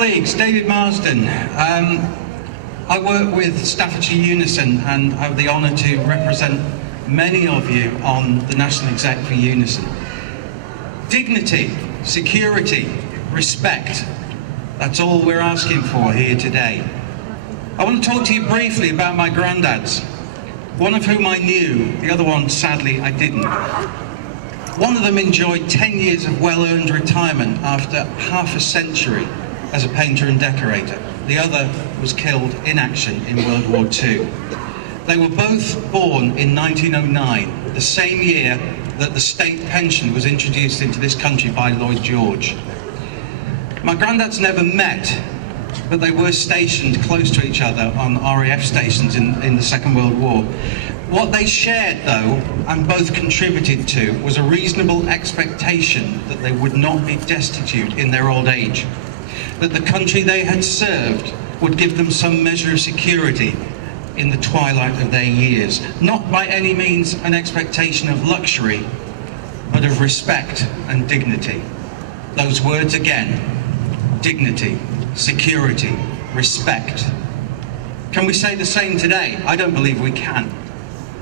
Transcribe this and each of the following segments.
Colleagues, David Marsden. I work with Staffordshire UNISON and I have the honour to represent many of you on the National Exec for UNISON. Dignity, security, respect, that's all we're asking for here today. I want to talk to you briefly about my granddads, one of whom I knew, the other one sadly I didn't. One of them enjoyed 10 years of well-earned retirement after half a century as a painter and decorator. The other was killed in action in World War II. They were both born in 1909, the same year that the state pension was introduced into this country by Lloyd George. My granddads never met, but they were stationed close to each other on RAF stations in the Second World War. What they shared, though, and both contributed to, was a reasonable expectation that they would not be destitute in their old age, that the country they had served would give them some measure of security in the twilight of their years. Not by any means an expectation of luxury, but of respect and dignity. Those words again: dignity, security, respect. Can we say the same today? I don't believe we can.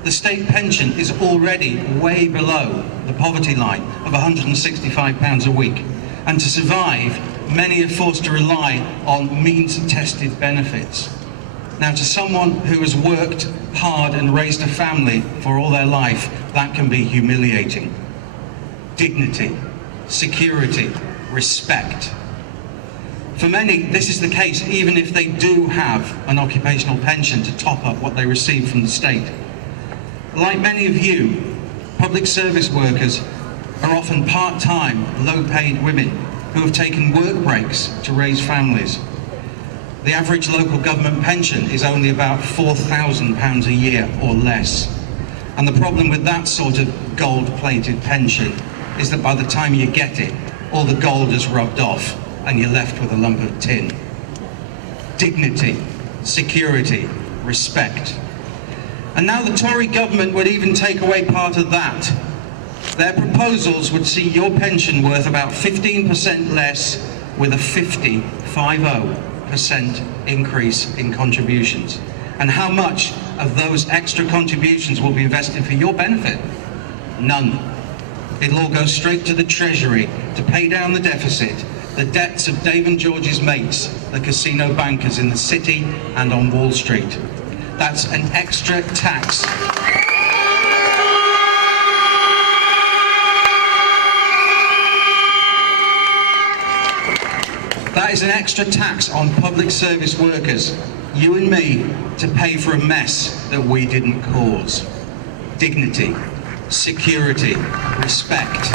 The state pension is already way below the poverty line of £165 a week, and to survive, many are forced to rely on means-tested benefits. Now, to someone who has worked hard and raised a family for all their life, that can be humiliating. Dignity, security, respect. For many, this is the case even if they do have an occupational pension to top up what they receive from the state. Like many of you, public service workers are often part-time, low-paid women who have taken work breaks to raise families. The average local government pension is only about £4,000 a year or less. And the problem with that sort of gold-plated pension is that by the time you get it, all the gold has rubbed off and you're left with a lump of tin. Dignity, security, respect. And now the Tory government would even take away part of that. Their proposals would see your pension worth about 15% less with a 50% increase in contributions. And how much of those extra contributions will be invested for your benefit? None. It'll all go straight to the Treasury to pay down the deficit, the debts of Dave and George's mates, the casino bankers in the city and on Wall Street. That's an extra tax. That is an extra tax on public service workers, you and me, to pay for a mess that we didn't cause. Dignity, security, respect.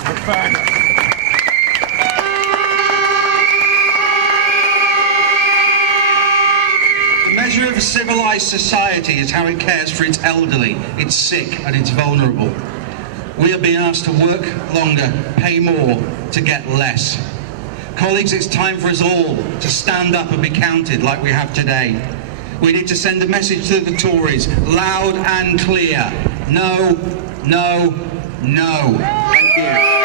The measure of a civilized society is how it cares for its elderly, its sick, and its vulnerable. We are being asked to work longer, pay more, to get less. Colleagues, it's time for us all to stand up and be counted like we have today. We need to send a message to the Tories, loud and clear. No, no, no. Thank you.